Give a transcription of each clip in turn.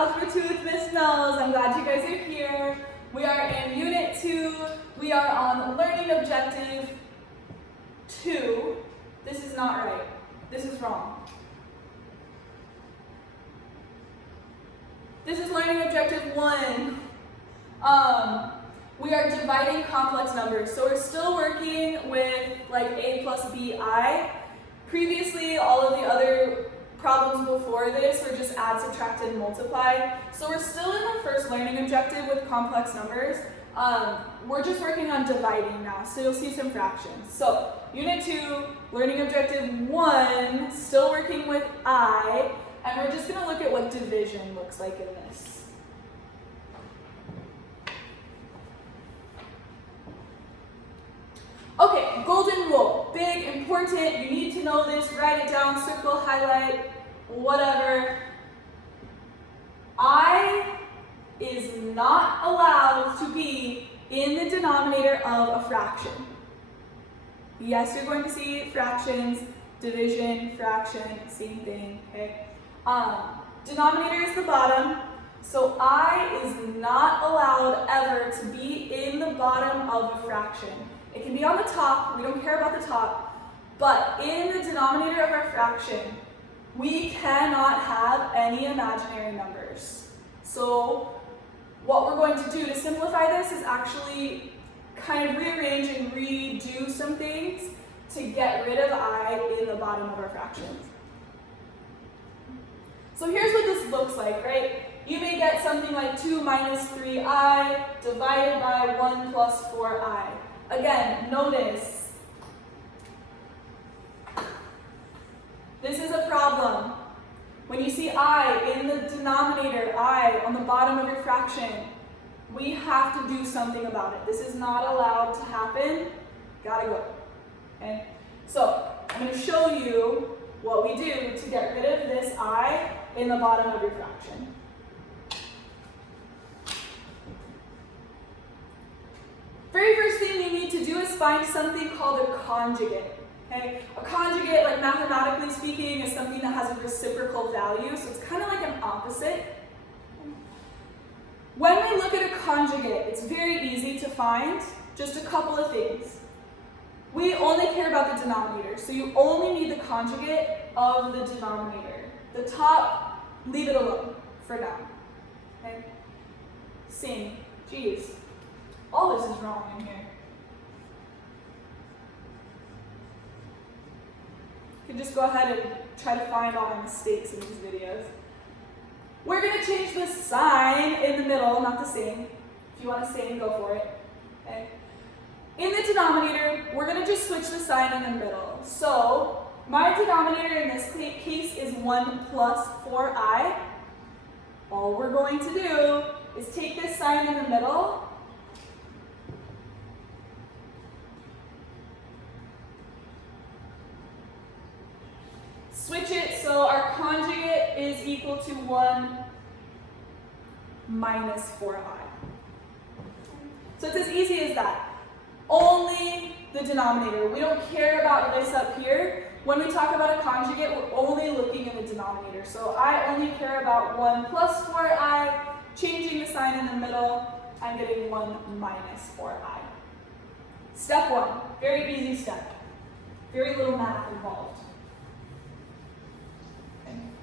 Algebra 2 with Miss Knowles. I'm glad you guys are here. We are in Unit 2. We are on Learning Objective 2. This is not right. This is wrong. This is Learning Objective 1. We are dividing complex numbers. So we're still working with like a plus bi. Previously, all of the other problems before this were just add, subtract, and multiply. So we're still in the first learning objective with complex numbers. We're just working on dividing now, so you'll see some fractions. So Unit 2, Learning Objective 1, still working with I, and we're just going to look at what division looks like in this. Okay, golden rule, big, important, you need to know this, write it down, circle, highlight, whatever. I is not allowed to be in the denominator of a fraction. Yes, you're going to see fractions, division, fraction, same thing, okay? Denominator is the bottom, so I is not allowed ever to be in the bottom of a fraction. It can be on the top, we don't care about the top, but in the denominator of our fraction, we cannot have any imaginary numbers. So what we're going to do to simplify this is actually kind of rearrange and redo some things to get rid of I in the bottom of our fractions. So here's what this looks like, right? You may get something like 2 minus 3i divided by 1 plus 4i. Again, notice, this is a problem. When you see I in the denominator, I on the bottom of your fraction, we have to do something about it. This is not allowed to happen. Gotta go. Okay? So I'm going to show you what we do to get rid of this I in the bottom of your fraction. Very first thing you need to do is find something called a conjugate. Okay? A conjugate, like mathematically speaking, is something that has a reciprocal value, so it's kind of like an opposite. When we look at a conjugate, it's very easy to find just a couple of things. We only care about the denominator, so you only need the conjugate of the denominator. The top, leave it alone for now. Okay? Same. Geez. All this is wrong in here. You can just go ahead and try to find all my mistakes in these videos. We're going to change the sign in the middle, not the same. If you want a same, go for it. Okay. In the denominator, we're going to just switch the sign in the middle. So my denominator in this case is 1 plus 4i. All we're going to do is take this sign in the middle, switch it so our conjugate is equal to 1 minus 4i. So it's as easy as that. Only the denominator. We don't care about this up here. When we talk about a conjugate, we're only looking in the denominator. So I only care about 1 plus 4i, changing the sign in the middle, I'm getting 1 minus 4i. Step 1, very easy step. Very little math involved.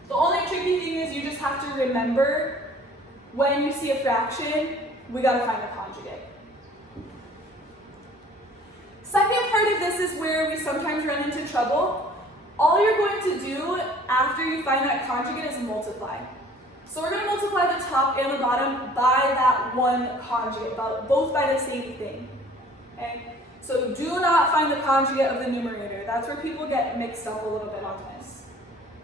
The only tricky thing is you just have to remember when you see a fraction, we got to find the conjugate. Second part of this is where we sometimes run into trouble. All you're going to do after you find that conjugate is multiply. So we're going to multiply the top and the bottom by that one conjugate, both by the same thing. Okay? So do not find the conjugate of the numerator. That's where people get mixed up a little bit on this.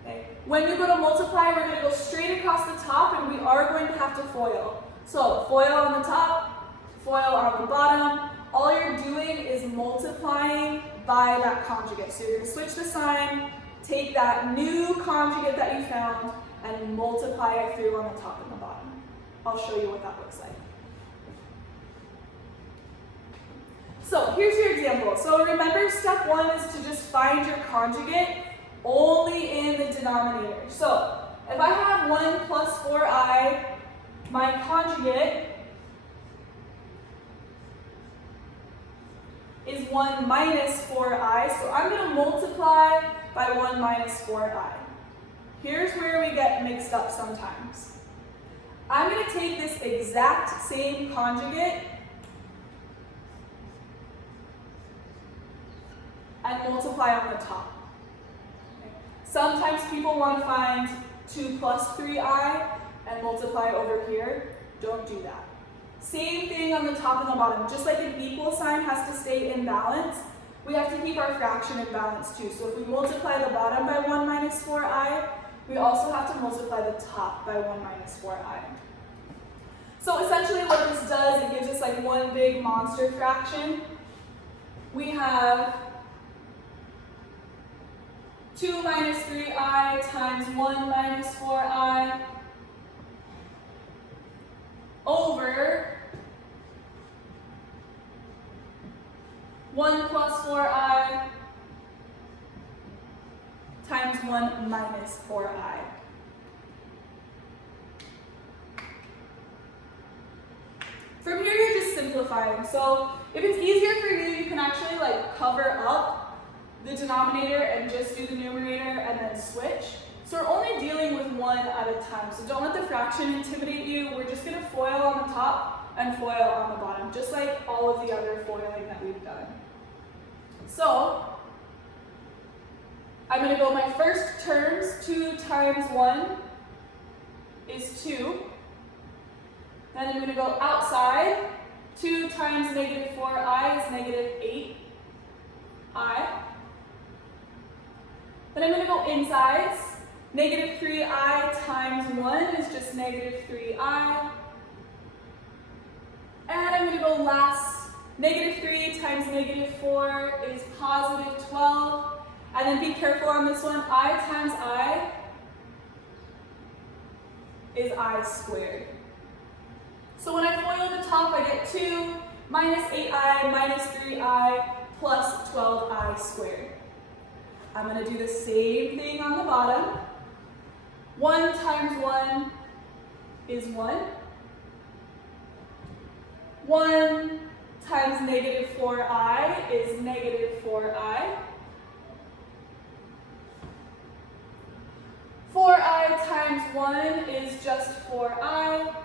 Okay. When you go to multiply, we're going to go straight across the top, and we are going to have to FOIL. So FOIL on the top, FOIL on the bottom. All you're doing is multiplying by that conjugate. So you're going to switch the sign, take that new conjugate that you found, and multiply it through on the top and the bottom. I'll show you what that looks like. So here's your example. So remember, step 1 is to just find your conjugate only in the denominator. So if I have 1 plus 4i my conjugate is 1 minus 4i, so I'm going to multiply by 1 minus 4i. Here's where we get mixed up sometimes. I'm going to take this exact same conjugate and multiply on the top. Sometimes people want to find 2 plus 3i and multiply over here. Don't do that. Same thing on the top and the bottom. Just like an equal sign has to stay in balance, we have to keep our fraction in balance too. So if we multiply the bottom by 1 minus 4i, we also have to multiply the top by 1 minus 4i. So essentially what this does, it gives us like one big monster fraction. We have 2 minus 3i times 1 minus 4i over 1 plus 4i times 1 minus 4i. From here, you're just simplifying. So if it's easier for you, you can actually like cover up the denominator and just do the numerator and then switch. So we're only dealing with one at a time. So don't let the fraction intimidate you. We're just going to FOIL on the top and FOIL on the bottom, just like all of the other foiling that we've done. So I'm going to go my first terms, 2 times 1 is 2. Then I'm going to go outside, 2 times negative 4i is negative 8i. Then I'm going to go insides, negative 3i times 1 is just negative 3i. And I'm going to go last, negative 3 times negative 4 is positive 12. And then be careful on this one, I times I is I squared. So when I FOIL the top, I get 2 minus 8i minus 3i plus 12i squared. I'm going to do the same thing on the bottom. 1 times 1 is 1. 1 times negative 4i is negative 4i. 4i times 1 is just 4i.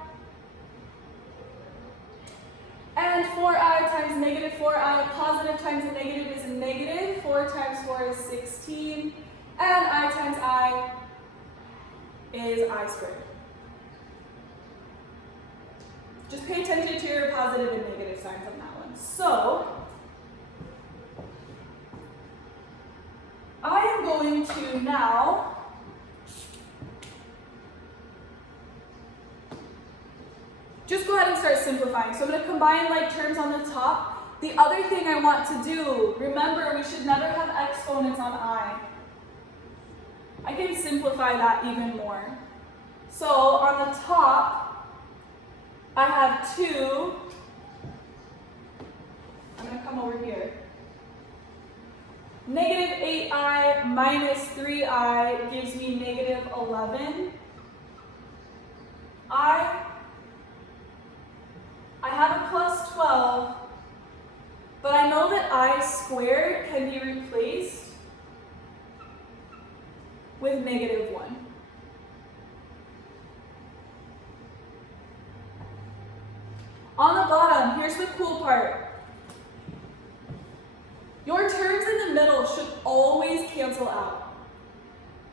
And 4i times negative 4i, positive times a negative is a negative. 4 times 4 is 16. And I times I is I squared. Just pay attention to your positive and negative signs on that one. So, I am going to now just go ahead and start simplifying. So I'm going to combine like terms on the top. The other thing I want to do, remember we should never have exponents on I. I can simplify that even more. So on the top, I have 2. I'm going to come over here. Negative 8i minus 3i gives me negative 11. I have a plus 12, but I know that I squared can be replaced with negative 1. On the bottom, here's the cool part. Your terms in the middle should always cancel out.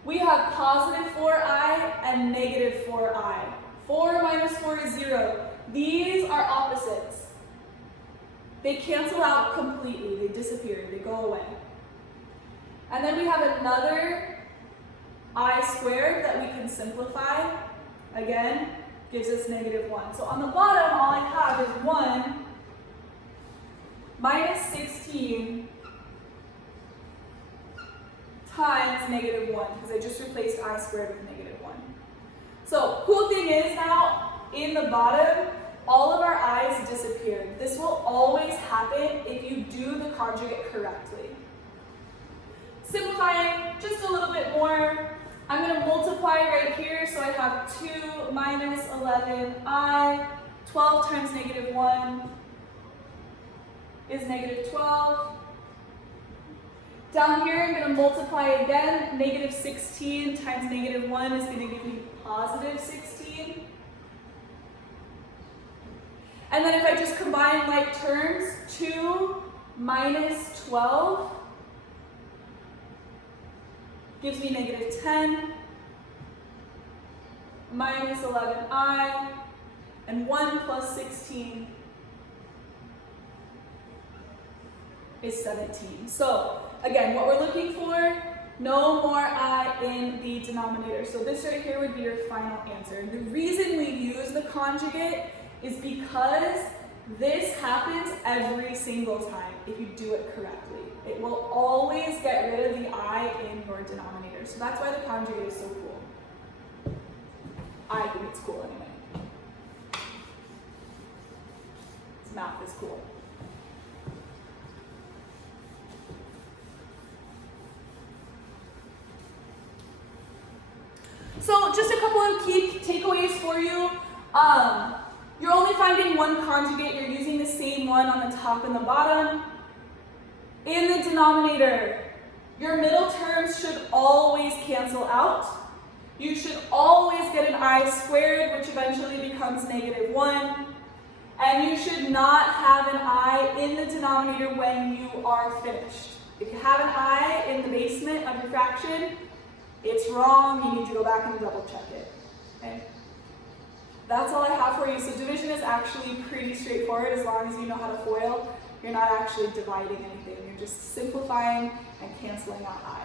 We have positive 4i and negative 4i. 4 minus 4 is 0. These are opposites. They cancel out completely. They disappear. They go away. And then we have another I squared that we can simplify. Again, gives us negative 1. So on the bottom, all I have is 1 minus 16 times negative 1, because I just replaced I squared with negative 1. So cool thing is now, in the bottom, all of our i's disappeared. This will always happen if you do the conjugate correctly. Simplifying just a little bit more, I'm going to multiply right here, so I have 2 minus 11i. 12 times negative 1 is negative 12. Down here, I'm going to multiply again. Negative 16 times negative 1 is going to give me positive 16. And then if I just combine like terms, 2 minus 12 gives me negative 10, minus 11i, and 1 plus 16 is 17. So again, what we're looking for, no more I in the denominator. So this right here would be your final answer. The reason we use the conjugate is because this happens every single time if you do it correctly. It will always get rid of the I in your denominator. So that's why the conjugate is so cool. I think it's cool anyway. This math is cool. So just a couple of key takeaways for you. You're only finding one conjugate. You're using the same one on the top and the bottom. In the denominator, your middle terms should always cancel out. You should always get an I squared, which eventually becomes negative 1. And you should not have an I in the denominator when you are finished. If you have an I in the basement of your fraction, it's wrong. You need to go back and double check it. Okay? That's all I have for you. So division is actually pretty straightforward as long as you know how to FOIL. You're not actually dividing anything. You're just simplifying and canceling out I.